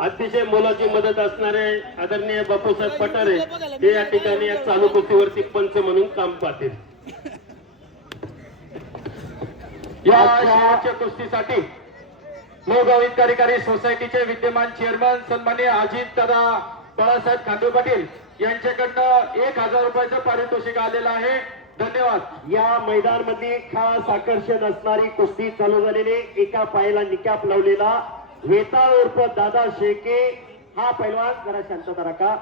अतिशय मोलाची मदत असणारे आदरणीय बापूसाहेब पठारे हे या ठिकाणी या चालू कुस्तीवरती पंच म्हणून काम पाहतील। या शेवटच्या कुस्तीसाठी लोहगाव कार्यकारी सोसायटीचे विद्यमान चेअरमन सन्माननीय अजित दादा बाळासाहेब खांडू पाटील यांच्याकडनं 1000 रुपयाचं पारितोषिक आलेलं आहे। धन्यवाद। या मैदानामध्ये खास आकर्षण असणारी कुस्ती चालू झालेली, एका पायाला निकाप लावलेला वेताळ उर्फ दादा शेके हा पैलवान, जरा शांतता राखा,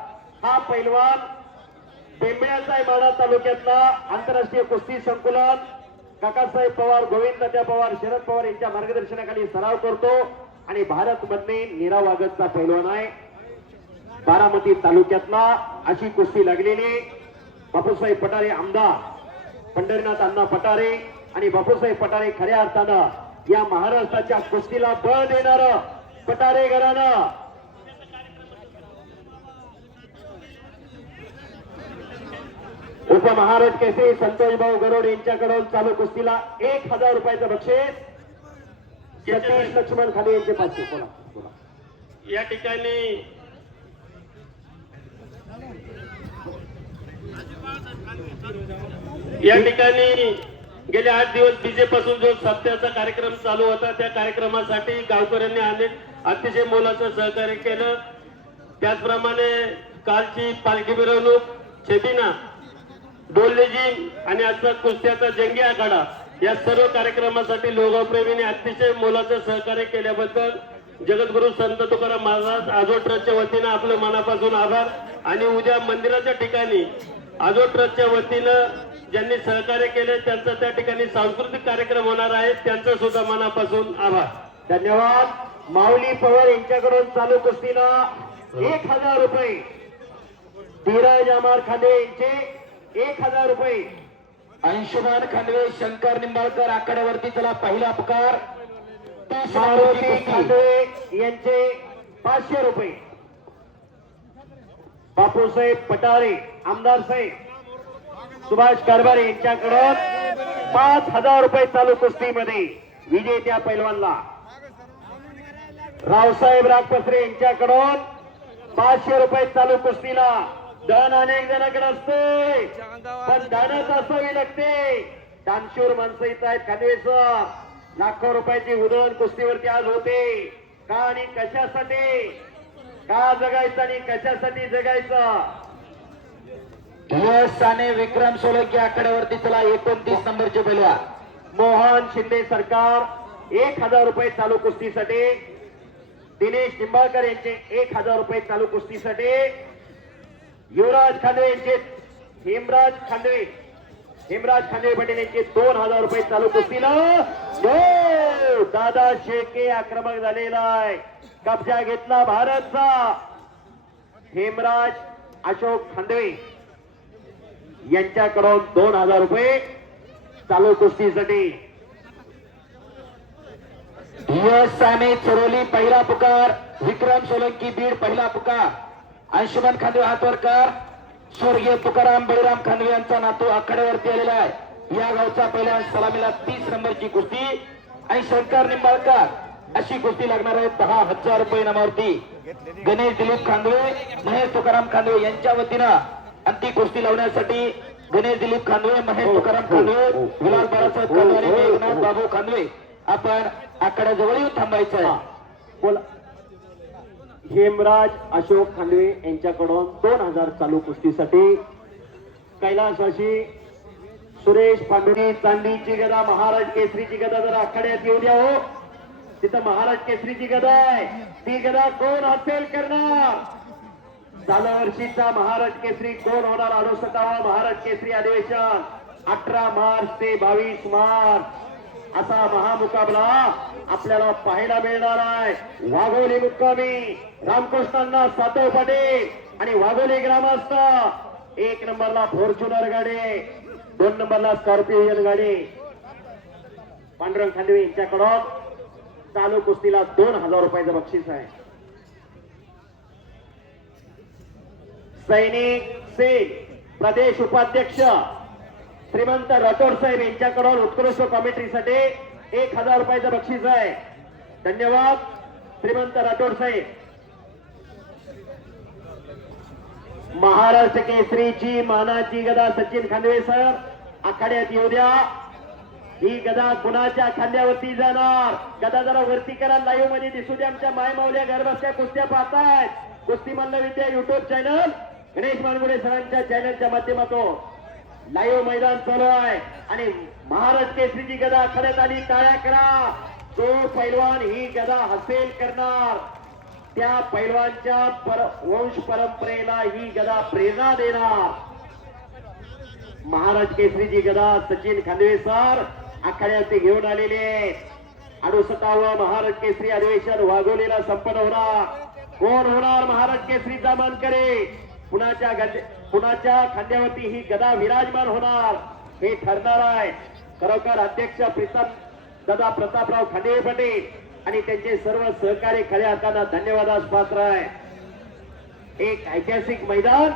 हा पैलवान बेंबळ्याचा आहे माढा तालुक्यातला आंतरराष्ट्रीय कुस्ती संकुलन काकासाहेब पवार, गोविंद तात्या पवार, शरद पवार यांच्या मार्गदर्शनाखाली सराव करतो आणि भारत मधले नीरा वागतचा पैलवान आहे। बारामती तालुक्यातला अशी कुस्ती लागलेली बापूसाहेब पठारे आमदार पंढरीनाथ अण्णा पठारे आणि बापूसाहेब पठारे खऱ्या अर्थानं या महाराष्ट्राच्या कुस्तीला बळ देणार पठारे घराणं। उपमहाराज केसरी संतोष भाऊ गरोड यांच्याकडून चालू कुस्तीला 1000 रुपयाचं बक्षीस, सतीश लक्ष्मण खाली यांचे 500। बोला या ठिकाणी गेले 8 दिवस बीजे पासून जो सप्त्याचा कार्यक्रम चालू होता त्या कार्यक्रमासाठी गावकऱ्यांनी अनेक अतिशय मोलाचं सहकार्य केलं। त्याचप्रमाणे कालची पालखी मिरवणूक, छेदिना, डोललेजी आणि आजचा कुस्त्याचा जंगी आखाडा या सर्व कार्यक्रमासाठी लोहगाव प्रेमीने अतिशय मोलाचं सहकार्य केल्याबद्दल जगद्गुरु संत तुकाराम महाराज आजोड ट्रस्टच्या वतीनं आपलं मनापासून आभार। आणि उद्या मंदिराच्या ठिकाणी आजोड ट्रस्टच्या वतीनं ज्यांनी सहकार्य केले त्यांचा त्या ठिकाणी सांस्कृतिक कार्यक्रम होणार आहे, त्यांचं सुद्धा मनापासून आभार। धन्यवाद। माऊली पवार यांच्याकडून चालू कुस्तीला 1000 रुपये, धीरज अमर खांदे यांचे 1000 रुपये, अंशुमान खांडवे, शंकर निंबाळकर आखाड्यावरती चला पहिला पुकार। मारुती खांदे यांचे 500 रुपये, बापूसाहेब पठारे आमदार साहेब, सुभाष कारभारे यांच्याकडून 5000 रुपये चालू कुस्तीमध्ये विजेत्या पैलवानला। रावसाहेब रागपसरे यांच्याकडून 500 रुपये चालू कुस्तीला। दान अनेक जणांकडे असते पण दानच असावी लागते। दानशूर माणसं इथं आहेत खांदवेसर, लाखो रुपयाची उधळण कुस्तीवरती आज होते का आणि कशासाठी, का जगायचं आणि कशासाठी जगायचं। धीरज साने, विक्रम सोलंकी आखाड्यावरती चला 29 नंबरचे पैलवान। मोहन शिंदे सरकार 1000 रुपये चालू कुस्तीसाठी, दिनेश निंबाळकर यांचे 1000 रुपये चालू कुस्तीसाठी, युवराज खांदवे यांचे हेमराज खांदवे पाटील यांचे 2000 रुपये चालू कुस्तीला। दादा शेके आक्रमक झालेला आहे, कब्जा घेतला भारतचा। हेमराज अशोक खांदवे यांच्याकडून 2000 रुपये चालू कुस्तीसाठी। धीरज साने चरोली पहिला पुकार, विक्रम सोलंकी बीड पहिला पुकार, अंशुमन खांदवे हातवरकर, स्वर्गीय तुकाराम बळीराम खांदवे यांचा नातू आखाड्यावरती आलेला आहे। या गावचा पहिल्या सलामीला 30 नंबरची कुस्ती आणि शंकर निंबाळकर अशी कुस्ती लागणार आहे। 10,000 रुपये इनामावरती गणेश दिलीप खांदवे, महेश तुकाराम खांदवे यांच्या वतीनं अंती कुस्ती लावण्यासाठी गणेश दिलीप खांदवे, महेश तुकाराम खांदवे, विलास बाळासाहेब खांदवे आणि मेघनाथ बाबू खांदवे आपण आखाड्याजवळ येऊन थांबायचं आहे। बोला। हेमराज अशोक खांदवे यांच्याकडून 2000 चालू कुस्तीसाठी। कैलासवासी सुरेश पांडुरी, चांदीची गदा, महाराज केसरीची गदा जरा आखाड्यात येऊ द्या हो। तिथं महाराज केसरीची गदा आहे, ती गदा कोण हासिल करणार? चालू वर्षीचा महाराज केसरी कोण होणार? 68वा महाराज केसरी अधिवेशन 18 मार्च ते 22 मार्च असा महामुकाबला आपल्याला पाहायला मिळणार आहे। वाघोली मुक्कामी रामकृष्णांना सातव पाटील आणि वाघोली ग्रामस्थ। 1 नंबरला फॉर्च्युनर गाडी, 2 नंबरला स्कॉर्पिओ गाडी। पांडुरंग खांदवे यांच्याकडून चालू कुस्तीला 2000 रुपयाचं बक्षीस आहे। सैनिक सेन प्रदेश उपाध्यक्ष श्रीमंत राठोड साहेब यांच्याकडून उत्कृष्ट कॉमेंट्रीसाठी 1000 रुपयाचं बक्षीस आहे। धन्यवाद श्रीमंत राठोड साहेब। महाराष्ट्र केसरीची मानाची गदा सचिन खांदवे सर आखाड्यात येऊ द्या. ही गदा कुणाच्या खांद्यावरती जाणार? गदा जरा वरती करा, लाईव्ह मध्ये दिसू द्या. आमच्या माय मावल्या घर बसल्या कुस्त्या पाहतायत. कुस्ती मल्ल विद्या युट्यूब चॅनल, गणेश मानगुडे सरांच्या चॅनलच्या माध्यमातून लाईव्ह मैदान चालू आहे आणि महाराष्ट्र केसरीची गदा आखाड्यात आली. टाळ्या करा. जो पैलवान ही गदा हसेल करणार त्या पैलवानच्या वंश परंपरेला ही गदा प्रेरणा देणार. महाराज केसरीची गदा सचिन खांदवे सर आखाड्यात घेऊन आलेले. 68वा महाराज केसरी अधिवेशन वाघोलीला संपन्न होणार. कोण होणार महाराज केसरीचा मानकरी? कुणाच्या खांद्यावरती ही गदा विराजमान होणार हे ठरणार आहे. खरोखर अध्यक्ष प्रीतम दादा प्रतापराव खांदवे पाटील आणि त्यांचे सर्व सहकारी खऱ्या अर्थानं धन्यवादास पात्र आहे. एक ऐतिहासिक मैदान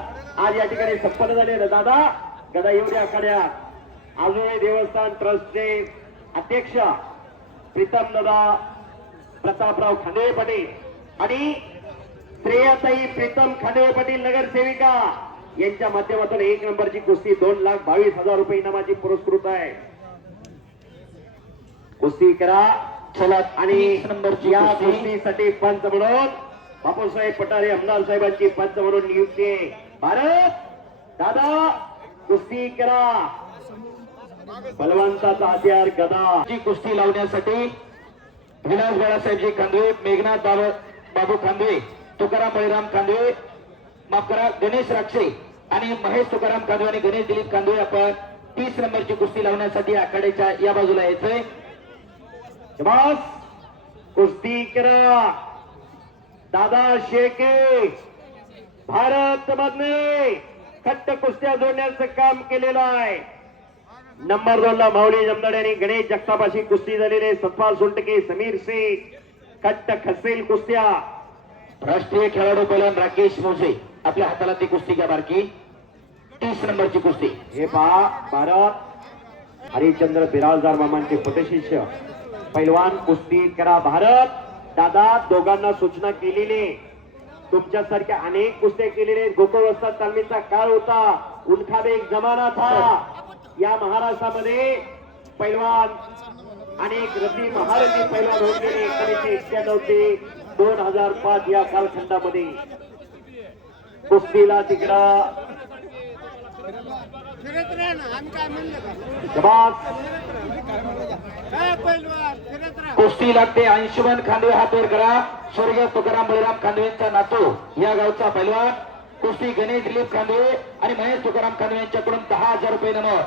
आज या ठिकाणी संपन्न झाले. दादा गदा येऊ द्या आखाड्यात. आजोळे देवस्थान ट्रस्टचे अध्यक्ष प्रीतम दादा प्रतापराव खांदवे पाटील आणि श्रेयाताई प्रीतम खांदवे पाटील नगरसेविका यांच्या माध्यमातून 1 नंबरची कुस्ती 2,22,000 रुपये इनामाची पुरस्कृत आहे. कुस्ती करा चला. आणि 30 नंबरची या कुस्ती. कुस्तीसाठी पंच म्हणून बापूसाहेब पठारे आमदार साहेबांची पंच म्हणून नियुक्ती आहे. भारत दादा कुस्ती करा. बलवंताचा हत्यार गदा. ची कुस्ती लावण्यासाठी विलास बाळासाहेबजी खांदवे, मेघनाथ बाबू खांदवे, तुकाराम बळीराम खांदवे, माफ करा गणेश राक्षे आणि महेश तुकाराम खांदवे आणि गणेश दिलीप खांदवे आपण 30 नंबरची कुस्ती लावण्यासाठी आखाड्याच्या या बाजूला यायचंय. बस कुस्ती करा. दादा शेके भारत मधले खट्ट कुस्त्या जोडण्याचं काम केलेलं आहे. नंबर 2 ला माऊली जमदाडे आणि गणेश जगतापाशी कुस्ती झालेले. सतपाल सोलटके, समीर शेख खट्ट खसेल कुस्त्या. राष्ट्रीय खेळाडू पैलवान राकेश मोसे आपल्या हाताला ती कुस्ती घ्या बारकी. 30 नंबरची कुस्ती. हे पहा भारत हरिश्चंद्र बिराजदार मामांचे पटशिष्य पैलवान कुस्ती करा. भारत दादा दोघांना सूचना केलेली. तुमच्यासारख्या अनेक कुस्त्या केलेले. गोकुळवस्था तालमीचा काळ होता. उनखाबे एक जमाना था. या महाराष्ट्रामध्ये पैलवान अनेक रती महारथी पैलवान होऊन गेले. 1991 ते 2005 या कालखंडामध्ये कुस्तीला तिकडं कुस्ती लागते. अंशुमन खांदवे हात वर करा. स्वर्गीय तुकाराम बळीराम खांदवेंचा नातू या गावचा पैलवान कुस्ती गणेश दिलीप खांदवे आणि महेश तुकाराम खांदवे यांच्याकडून 10,000 रुपये नमन.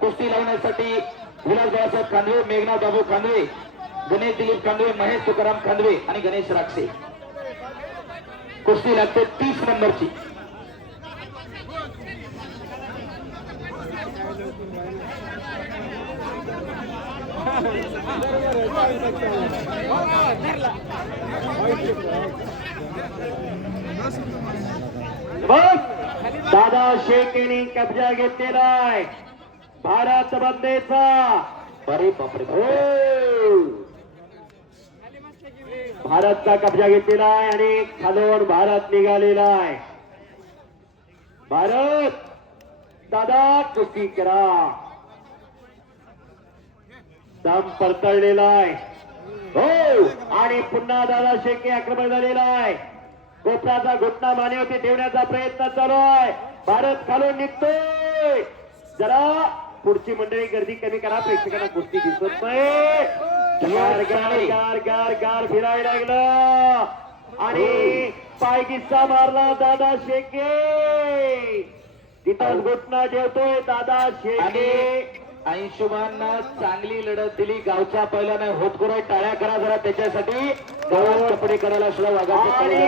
कुस्ती लावण्यासाठी विलास बाळासाहेब खांदवे, मेघनाथ बाबू खांदवे, गणेश दिलीप खांदवे, महेश तुकाराम खांदवे आणि गणेश राक्षे. कुस्ती लागते 30 नंबरची. दादा शेकेनी कब्जा घेतलेला आहे भारत बंदेचा. अरे बापरे. भारतचा कब्जा घेतलेला आहे आणि खालून भारत निघालेला आहे. भारत दादा कुस्ती करा. दम परतळलेला आहे. हो आणि पुन्हा दादा शेके आक्रमण झालेला आहे. कोपराचा घुटना मानेवरती ठेवण्याचा प्रयत्न चालू आहे. भारत खालून निघतोय. जरा पुढची मंडळी गर्दी कमी करा. प्रेक्षकांना कुस्ती दिसत नाही. गार गार गार गार गार फिरायला लागलं आणि पाय किस्सा मारला दादा शेके. तिथं घुटना ठेवतोय दादा शेके. अंशुमाननं चांगली लढत दिली. गावच्या पहिल्याने होतकरू टाळ्या करा जरा त्याच्यासाठी. गावात कपडे करायला सुद्धा वागायचे.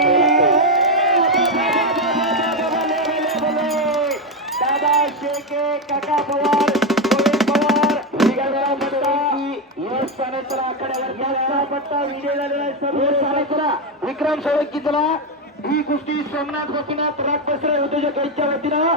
दादा शेके, काका पवार, पवार विक्रम सोळंकी चला. ही कुस्ती सोमनाथ गोपीनाथ राजपसरे उद्योजक यांच्या वतीनं